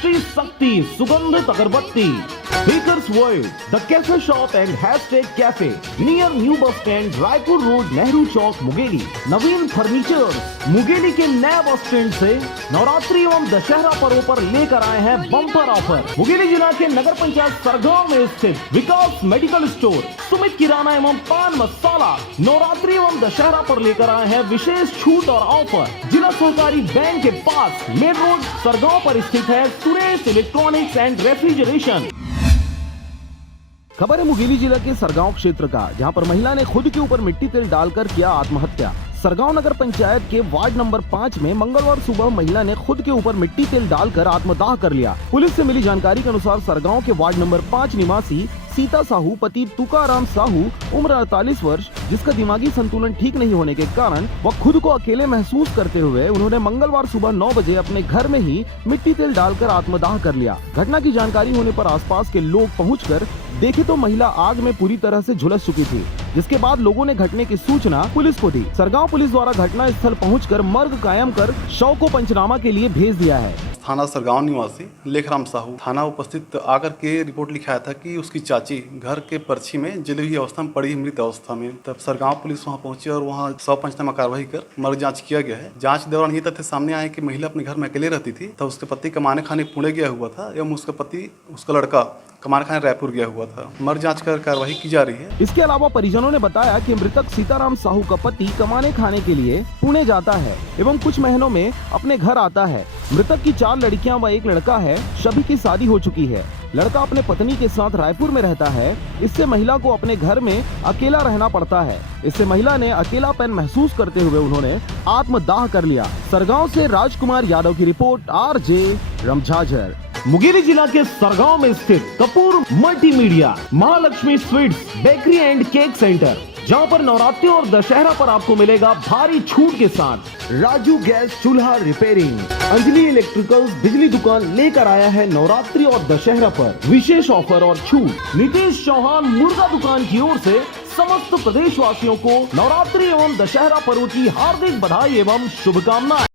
Shri Shakti Sugandhit Agarbatti, bakers world, the cafe shop and hashtag cafe near new bus stand, Raipur road, Nehru Chowk, Mungeli. Naveen furnitures Mungeli के नए bus stand से नवरात्रि एवं दशहरा पर्व पर लेकर आए हैं बम्पर ऑफर। मुंगेली जिला के नगर पंचायत सरगांव में स्थित विकास मेडिकल स्टोर, सुमित किराना एवं पान मसाला नवरात्रि एवं दशहरा पर लेकर आए हैं विशेष छूट और ऑफर। जिला सहकारी बैंक के पास मेन रोड सरगांव पर स्थित है सुरेश इलेक्ट्रॉनिक्स एंड रेफ्रिजरेशन। खबर है मुंगेली जिला के सरगांव क्षेत्र का, जहां पर महिला ने खुद के ऊपर मिट्टी तेल डालकर किया आत्महत्या। सरगांव नगर पंचायत के वार्ड नंबर 5 में मंगलवार सुबह महिला ने खुद के ऊपर मिट्टी तेल डालकर आत्मदाह कर लिया। पुलिस से मिली जानकारी के अनुसार सरगांव के वार्ड नंबर 5 निवासी सीता साहू पति तुकाराम साहू उम्र 48 वर्ष, जिसका दिमागी संतुलन ठीक नहीं होने के कारण वह खुद को अकेले महसूस करते हुए उन्होंने मंगलवार सुबह 9 बजे अपने घर में ही मिट्टी तेल डालकर आत्मदाह कर लिया। घटना की जानकारी होने पर आसपास के लोग पहुंचकर देखे तो महिला आग में पूरी तरह से झुलस चुकी थी, जिसके बाद लोगों ने घटने की सूचना पुलिस को दी। सरगांव पुलिस द्वारा घटना स्थल पहुंचकर मर्ग कायम कर शव को पंचनामा के लिए भेज दिया है। थाना सरगांव निवासी लेखराम साहू थाना उपस्थित आकर के रिपोर्ट लिखाया था कि उसकी चाची घर के पर्ची में जली हुई अवस्था में पड़ी, मृत अवस्था में। तब सरगांव पुलिस वहां पहुंची और वहां शव पंचनामा कार्रवाई कर मर्ग जांच किया गया है। जांच के दौरान ये तथ्य सामने आए कि महिला अपने घर में अकेले रहती थी, तब उसके पति कमाने खाने पुणे गया हुआ था एवं उसका पति उसका लड़का कमाने खाने रायपुर गया हुआ था। मर्ग जांच कर कार्रवाई की जा रही है। इसके अलावा परिजनों ने बताया कि मृतक सीताराम साहू का पति कमाने खाने के लिए पुणे जाता है एवं कुछ महीनों में अपने घर आता है। मृतक की 4 लड़कियां व 1 लड़का है। सभी की शादी हो चुकी है। लड़का अपने पत्नी के साथ रायपुर में रहता है। इससे महिला को अपने घर में अकेला रहना पड़ता है। इससे महिला ने अकेलापन महसूस करते हुए उन्होंने आत्मदाह कर लिया। सरगांव से राजकुमार यादव की रिपोर्ट, RJ रमझाझर। मुंगेली जिला के सरगांव में स्थित Kapoor multimedia Mahalakshmi sweets bakery and cake centre, जहां पर नवरात्रि और दशहरा पर आपको मिलेगा भारी छूट के साथ राजू गैस चूल्हा रिपेयरिंग। अंजलि इलेक्ट्रिकल्स बिजली दुकान लेकर आया है नवरात्रि और दशहरा पर विशेष ऑफर और छूट। नीतीश चौहान मुर्गा दुकान की ओर से समस्त प्रदेशवासियों को नवरात्रि एवं दशहरा पर्व की हार्दिक बधाई एवं शुभकामनाएं।